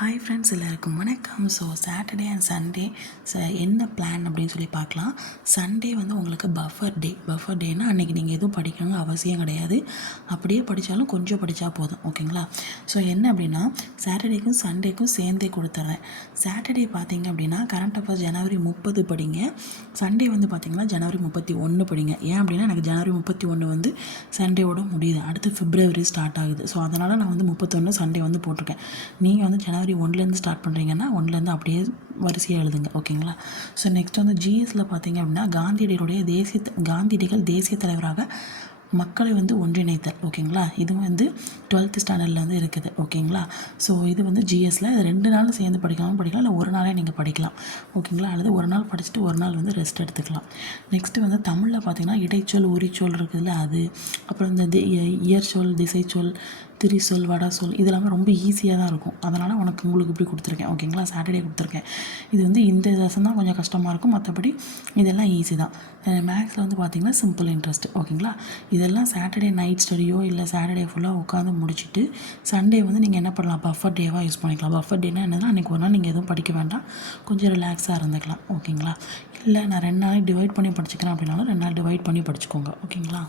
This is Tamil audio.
ஹாய் ஃப்ரெண்ட்ஸ், எல்லாருக்கும் வணக்கம். ஸோ சாட்டர்டே அண்ட் சண்டே என்ன பிளான் அப்படின்னு சொல்லி பார்க்கலாம். சண்டே வந்து உங்களுக்கு பஃபர் டேனா அன்றைக்கி நீங்கள் எதுவும் படிக்கணும்னு அவசியம் கிடையாது. அப்படியே படித்தாலும் கொஞ்சம் படித்தா போதும், ஓகேங்களா? ஸோ என்ன அப்படின்னா, சாட்டர்டேக்கும் சண்டேக்கும் சேர்ந்தே கொடுத்துட்றேன். சாட்டர்டே பார்த்தீங்க அப்படின்னா கரண்ட் அஃபேர்ஸ் ஜனவரி 30 படிங்க. சண்டே வந்து பார்த்திங்கன்னா ஜனவரி 31 படிங்க. ஏன் அப்படின்னா எனக்கு ஜனவரி 31 வந்து சண்டேவோட முடியுது. அடுத்து பிப்ரவரி ஸ்டார்ட் ஆகுது. ஸோ அதனால் நான் வந்து 31 சண்டே வந்து போட்டிருக்கேன். நீங்கள் வந்து ஜனவரி 1லேருந்து ஸ்டார்ட் பண்ணுறீங்கன்னா 1லேருந்து அப்படியே வரிசையாக எழுதுங்க, ஓகேங்களா? ஸோ நெக்ஸ்ட் வந்து ஜிஎஸில் பார்த்தீங்க அப்படின்னா காந்தியடிகள் தேசிய தலைவராக மக்களை வந்து ஒன்றிணைத்தல், ஓகேங்களா? இது வந்து 12th ஸ்டாண்டர்டில் வந்து இருக்குது, ஓகேங்களா? ஸோ இது வந்து ஜிஎஸில் 2 நாள் சேர்ந்து படிக்கலாம், இல்லை ஒரு நாளே நீங்கள் படிக்கலாம், ஓகேங்களா? அல்லது ஒரு நாள் படிச்சுட்டு ஒரு நாள் வந்து ரெஸ்ட் எடுத்துக்கலாம். நெக்ஸ்ட்டு வந்து தமிழில் பார்த்தீங்கன்னா இடைச்சொல் உரிச்சொல் இருக்குதுல்ல, அது அப்புறம் இந்த இயற்சொல், திசைச்சொல், திரிசொல், வடசொல் இதெல்லாமே ரொம்ப ஈஸியாக தான் இருக்கும். அதனால் உங்களுக்கு இப்படி கொடுத்துருக்கேன், ஓகேங்களா? சாட்டர்டே கொடுத்துருக்கேன். இது வந்து இந்த லெசன் தான் கொஞ்சம் கஷ்டமாக இருக்கும், மற்றபடி இதெல்லாம் ஈஸி தான். மேக்ஸில் வந்து பார்த்திங்கன்னா சிம்பிள் இன்ட்ரெஸ்ட், ஓகேங்களா? இதெல்லாம் சாட்டர்டே நைட் ஸ்டடியோ இல்லை சாட்டர்டே ஃபுல்லாக உட்காந்து முடிச்சுட்டு சண்டே வந்து நீங்கள் என்ன பண்ணலாம், பஃபர் டேவாக யூஸ் பண்ணிக்கலாம். பஃபர் டேனா என்னன்னா, அன்றைக்கி ஒரு நாள் நீங்கள் எதுவும் படிக்க வேண்டாம், கொஞ்சம் ரிலாக்ஸாக இருந்துக்கலாம், ஓகேங்களா? இல்லை நான் 2 நாளைக்கு டிவைட் பண்ணி படிச்சுக்கிறேன் அப்படின்னாலும் 2 நாள் டிவைட் பண்ணி படிச்சுக்கோங்க, ஓகேங்களா?